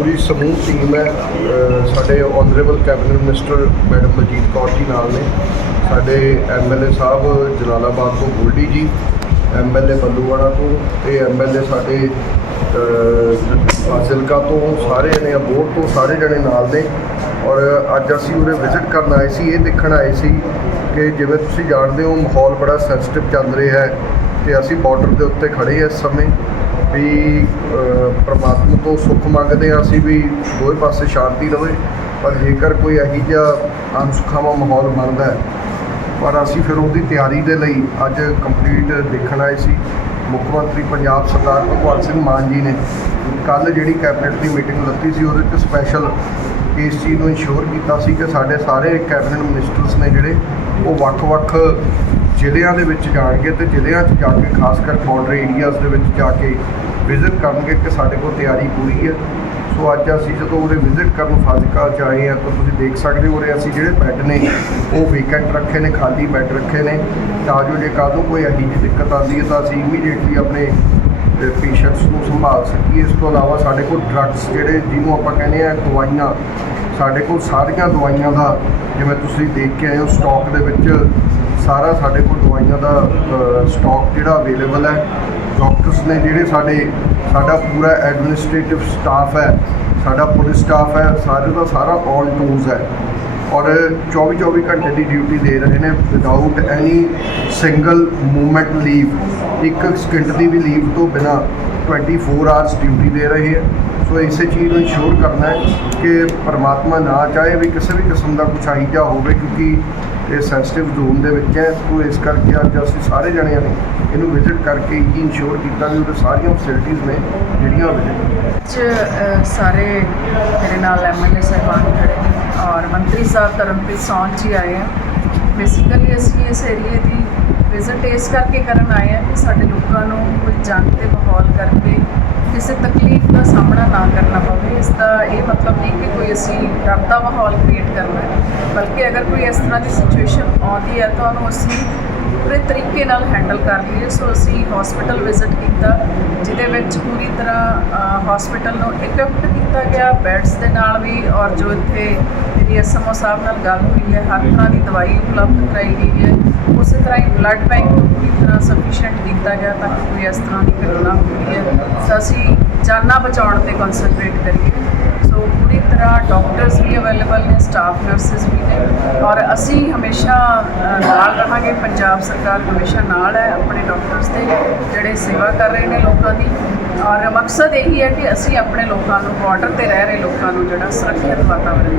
ਪੂਰੀ ਸਮੂਹ ਟੀਮ ਹੈ ਸਾਡੇ honourable cabinet minister madam Manjeet Kaur ji ਨਾਲ ਨੇ, ਸਾਡੇ ਐਮਐਲਏ ਸਾਹਿਬ ਜਲਾਲਾਬਾਦ ਤੋਂ ਗੋਲਡੀ ਜੀ ਐਮਐਲਏ ਬੱਲੂਵਾੜਾ ਤੋਂ ਤੇ ਐਮਐਲਏ ਸਾਡੇ ਫਾਜ਼ਿਲਕਾ ਤੋਂ ਸਾਰੇ ਜਣੇ, ਅਬੋਹਰ ਤੋਂ ਸਾਰੇ ਜਣੇ ਨਾਲ ਨੇ। ਔਰ ਅੱਜ ਅਸੀਂ ਉਰੇ ਵਿਜ਼ਿਟ ਕਰਨ ਆਏ ਸੀ, ਇਹ ਦੇਖਣ ਆਏ ਸੀ ਕਿ ਜਿਵੇਂ ਤੁਸੀਂ ਜਾਣਦੇ ਹੋ, ਮਾਹੌਲ ਬੜਾ ਸੈਂਸਿਟਿਵ ਚੱਲ ਰਿਹਾ ਹੈ ਤੇ ਅਸੀਂ ਬਾਰਡਰ ਦੇ ਉੱਤੇ ਖੜੇ ਇਸ ਸਮੇਂ ਵੀ ਪ੍ਰਮਾਤਮਾ ਤੋਂ ਸੁੱਖ ਮੰਗਦੇ ਹਾਂ ਅਸੀਂ ਵੀ ਦੋਵੇਂ ਪਾਸੇ ਸ਼ਾਂਤੀ ਰਵੇ, ਪਰ ਜੇਕਰ ਕੋਈ ਇਹੋ ਜਿਹਾ ਅਨਸੁਖਾਵਾਂ ਮਾਹੌਲ ਬਣਦਾ ਹੈ, ਪਰ ਅਸੀਂ ਫਿਰ ਉਹਦੀ ਤਿਆਰੀ ਦੇ ਲਈ ਅੱਜ ਕੰਪਲੀਟ ਦੇਖਣ ਆਏ ਸੀ। ਮੁੱਖ ਮੰਤਰੀ ਪੰਜਾਬ ਸਰਦਾਰ ਭਗਵੰਤ ਸਿੰਘ ਮਾਨ ਜੀ ਨੇ ਕੱਲ ਜਿਹੜੀ ਕੈਬਨਿਟ ਦੀ ਮੀਟਿੰਗ ਲੱਤੀ ਸੀ, ਉਹਦੇ 'ਚ ਸਪੈਸ਼ਲ ਇਸ ਚੀਜ਼ ਨੂੰ ਇਨਸ਼ੋਰ ਕੀਤਾ ਸੀ ਕਿ ਸਾਡੇ ਸਾਰੇ ਕੈਬਨਿਟ ਮਿਨਿਸਟਰਸ ਨੇ ਜਿਹੜੇ, ਉਹ ਵੱਖ-ਵੱਖ ਜ਼ਿਲ੍ਹਿਆਂ ਦੇ ਵਿੱਚ ਜਾਣਗੇ ਤੇ ਜ਼ਿਲ੍ਹਿਆਂ 'ਚ ਜਾ ਕੇ, ਖਾਸ ਕਰ ਬਾਰਡਰ ਏਰੀਆਜ਼ ਦੇ ਵਿੱਚ ਜਾ ਕੇ ਵਿਜ਼ਿਟ ਕਰਨਗੇ ਕਿ ਸਾਡੇ ਕੋਲ ਤਿਆਰੀ ਪੂਰੀ ਹੈ। ਸੋ ਅੱਜ ਅਸੀਂ ਜਦੋਂ ਉਰੇ ਵਿਜ਼ਿਟ ਕਰਨ ਫਾਜ਼ਿਲਕਾ 'ਚ ਆਏ ਆ ਤਾਂ ਤੁਸੀਂ ਦੇਖ ਸਕਦੇ ਹੋ ਉਰੇ ਅਸੀਂ ਜਿਹੜੇ ਬੈੱਡ ਨੇ, ਉਹ ਵੀਕੈਂਟ ਰੱਖੇ ਨੇ, ਖਾਲੀ ਬੈੱਡ ਰੱਖੇ ਨੇ। ਤਾਂ ਜੋ ਜੇ ਕਾਹਦੋਂ ਕੋਈ ਇਹੋ ਜਿਹੀ ਦਿੱਕਤ ਆਉਂਦੀ ਹੈ, ਤਾਂ ਅਸੀਂ ਇਮੀਡੀਏਟਲੀ ਆਪਣੇ ਪੇਸ਼ੈਂਟਸ ਨੂੰ ਸੰਭਾਲ ਸਕੀਏ। ਇਸ ਤੋਂ ਇਲਾਵਾ ਸਾਡੇ ਕੋਲ ਡਰੱਗਸ ਜਿਹੜੇ ਜਿਹਨੂੰ ਆਪਾਂ ਕਹਿੰਦੇ ਆ ਦਵਾਈਆਂ, ਸਾਡੇ ਕੋਲ ਸਾਰੀਆਂ ਦਵਾਈਆਂ ਦਾ, ਜਿਵੇਂ ਤੁਸੀਂ ਦੇਖ ਕੇ ਆਏ ਹੋ ਸਟਾਕ ਦੇ ਵਿੱਚ ਸਾਰਾ ਸਾਡੇ ਕੋਲ ਦਵਾਈਆਂ ਦਾ ਸਟਾਕ ਜਿਹੜਾ ਅਵੇਲੇਬਲ ਹੈ। ਡਾਕਟਰਸ ਨੇ ਜਿਹੜੇ ਸਾਡੇ ਸਾਡਾ ਪੂਰਾ ਐਡਮਿਨਿਸਟ੍ਰੇਟਿਵ ਸਟਾਫ ਹੈ, ਸਾਡਾ ਪੁਲਿਸ ਸਟਾਫ ਹੈ ਸਾਰੇ ਦਾ ਸਾਰਾ ਔਨ ਟੂਲਸ ਹੈ। ਔਰ 24 24 ਘੰਟੇ ਦੀ ਡਿਊਟੀ ਦੇ ਰਹੇ ਨੇ without any single movement leave ਇੱਕ ਸਕਿੰਟ ਦੀ ਵੀ ਲੀਵ ਤੋਂ ਬਿਨਾ 24 ਆਵਰਸ ਡਿਊਟੀ ਦੇ ਰਹੇ ਹੈ। ਸੋ ਇਸੇ ਚੀਜ਼ ਨੂੰ ਇਨਸ਼ੋਰ ਕਰਨਾ ਹੈ ਕਿ ਪਰਮਾਤਮਾ ਨਾ ਚਾਹੇ ਵੀ ਕਿਸੇ ਵੀ ਕਿਸਮ ਦਾ ਕੁਛ ਆਹੀਜਾ ਹੋਵੇ, ਕਿਉਂਕਿ ਇਹ ਸੈਂਸਿਟਿਵ ਜ਼ੋਨ ਦੇ ਵਿੱਚ ਹੈ ਸੋ ਇਸ ਕਰਕੇ ਅੱਜ ਅਸੀਂ ਸਾਰੇ ਜਣਿਆਂ ਨੇ ਇਹਨੂੰ ਵਿਜ਼ਿਟ ਕਰਕੇ ਹੀ ਇਨਸ਼ੋਰ ਕੀਤਾ ਵੀ ਉਹਦੇ ਸਾਰੀਆਂ ਫੈਸਿਲਿਟੀਆਂ ਨੇ ਜਿਹੜੀਆਂ ਵਿਜ਼ਿਟ ਸਾਰੇ ਮੇਰੇ ਨਾਲ ਐਮਐਲਏ ਸਾਹਿਬਾਨ ਖੜੇ ਔਰ ਮੰਤਰੀ ਸਾਹਿਬ ਤਰਨਪ੍ਰੀਤ ਸੌਨ ਜੀ ਆਏ ਆ। ਬੇਸਿਕਲੀ ਅਸੀਂ ਇਸ ਏਰੀਏ ਦੀ ਵਿਜ਼ਿਟ ਇਸ ਕਰਕੇ ਕਰਨ ਆਏ ਆ ਕਿ ਸਾਡੇ ਲੋਕਾਂ ਨੂੰ ਕੋਈ ਜੰਗ ਦੇ ਮਾਹੌਲ ਕਰਕੇ ਕਿਸੇ ਤਕਲੀਫ ਦਾ ਸਾਹਮਣਾ ਨਾ ਕਰਨਾ ਪਵੇ। ਇਸ ਦਾ ਇਹ ਮਤਲਬ ਨਹੀਂ ਕਿ ਕੋਈ ਅਸੀਂ ਡਰ ਦਾ ਮਾਹੌਲ ਕ੍ਰੀਏਟ ਕਰਨਾ ਹੈ, ਬਲਕਿ ਅਗਰ ਕੋਈ ਇਸ ਤਰ੍ਹਾਂ ਦੀ ਸਿਚੁਏਸ਼ਨ ਆਉਂਦੀ ਹੈ, ਤਾਂ ਉਹਨੂੰ ਅਸੀਂ ਪੂਰੇ ਤਰੀਕੇ ਨਾਲ ਹੈਂਡਲ ਕਰ ਲਈਏ। ਸੋ ਅਸੀਂ ਹਸਪੀਟਲ ਵਿਜ਼ਿਟ ਕੀਤਾ, ਜਿਹਦੇ ਵਿੱਚ ਪੂਰੀ ਤਰ੍ਹਾਂ ਹਸਪੀਟਲ ਨੂੰ ਇਕਵਿਪਡ ਕੀਤਾ ਗਿਆ। ਬੈੱਡਸ ਦੇ ਨਾਲ ਵੀ, ਔਰ ਜੋ ਇੱਥੇ ਮੇਰੀ ਐਸਐਮਓ ਸਾਹਿਬ ਨਾਲ ਗੱਲ ਹੋਈ ਹੈ, ਹਰ ਤਰ੍ਹਾਂ ਦੀ ਦਵਾਈ ਉਪਲਬਧ ਕਰਾਈ ਗਈ ਹੈ। ਉਸੇ ਤਰ੍ਹਾਂ ਹੀ ਬਲੱਡ ਬੈਂਕ ਨੂੰ ਪੂਰੀ ਤਰ੍ਹਾਂ ਸਫੀਸ਼ੀਐਂਟ ਕੀਤਾ ਗਿਆ ਤਾਂ ਕਿ ਕੋਈ ਇਸ ਤਰ੍ਹਾਂ ਦੀ ਘਟਨਾ ਹੋਈ ਹੈ। ਤਾਂ ਅਸੀਂ ਜਾਨਾਂ ਬਚਾਉਣ ਤੇ ਕਨਸੈਂਟਰੇਟ ਕਰੀਏ। ਸੋ ਪੂਰੀ ਤਰ੍ਹਾਂ ਡਾਕਟਰਸ ਵੀ ਅਵੇਲੇਬਲ ਨੇ ਸਟਾਫ ਨਰਸਿਸ ਵੀ ਨੇ, ਔਰ ਅਸੀਂ ਹਮੇਸ਼ਾ ਨਾਲ ਪੰਜਾਬ ਸਰਕਾਰ ਹਮੇਸ਼ਾ ਨਾਲ ਹੈ, ਆਪਣੇ ਡਾਕਟਰਸ ਦੇ ਜਿਹੜੇ ਸੇਵਾ ਕਰ ਰਹੇ ਨੇ ਲੋਕਾਂ ਦੀ। ਔਰ ਮਕਸਦ ਇਹੀ ਹੈ ਕਿ ਅਸੀਂ ਆਪਣੇ ਲੋਕਾਂ ਨੂੰ ਬਾਰਡਰ ਤੇ ਰਹਿ ਰਹੇ ਲੋਕਾਂ ਨੂੰ ਜਿਹੜਾ ਸੁਰੱਖਿਅਤ ਵਾਤਾਵਰਣ